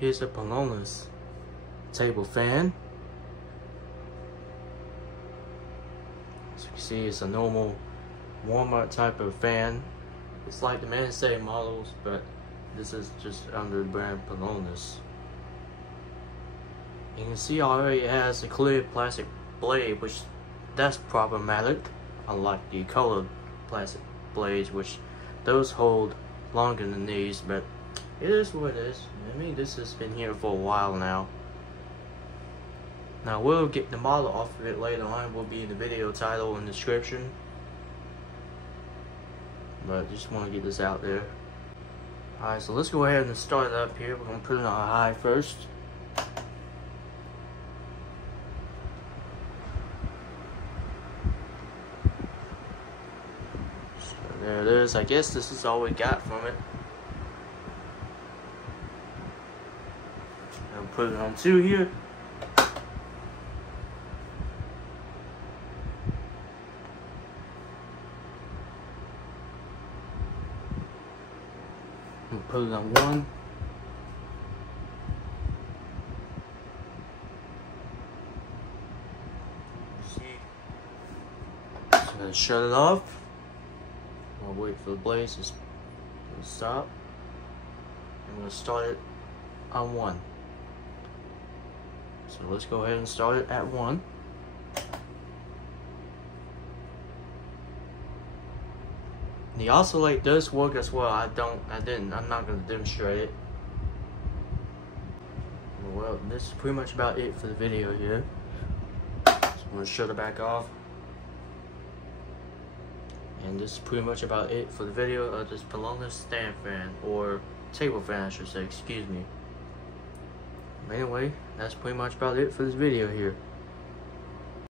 here's a Pelonis table fan. As you can see, it's a normal Walmart type of fan. It's like the mainstay models, but this is just under the brand Pelonis. You can see already it has a clear plastic blade, which that's problematic, unlike the colored plastic blades, which those hold longer than these, but it is what it is. I mean, this has been here for a while now. Now we'll get the model off of it later on. Will be in the video title and description. But just want to get this out there. Alright, so let's go ahead and start it up here. We're going to put it on high first. So there it is. I guess this is all we got from it. And put it on 2 here. And put it on 1. See? So I'm gonna shut it off. I'll wait for the blaze to stop. I'm gonna start it on 1. So let's go ahead and start it at 1. The oscillate does work as well. I'm not going to demonstrate it. Well, this is pretty much about it for the video here. So I'm going to shut it back off. And this is pretty much about it for the video of this Pelonis stand fan, or table fan I should say, excuse me. Anyway, that's pretty much about it for this video here.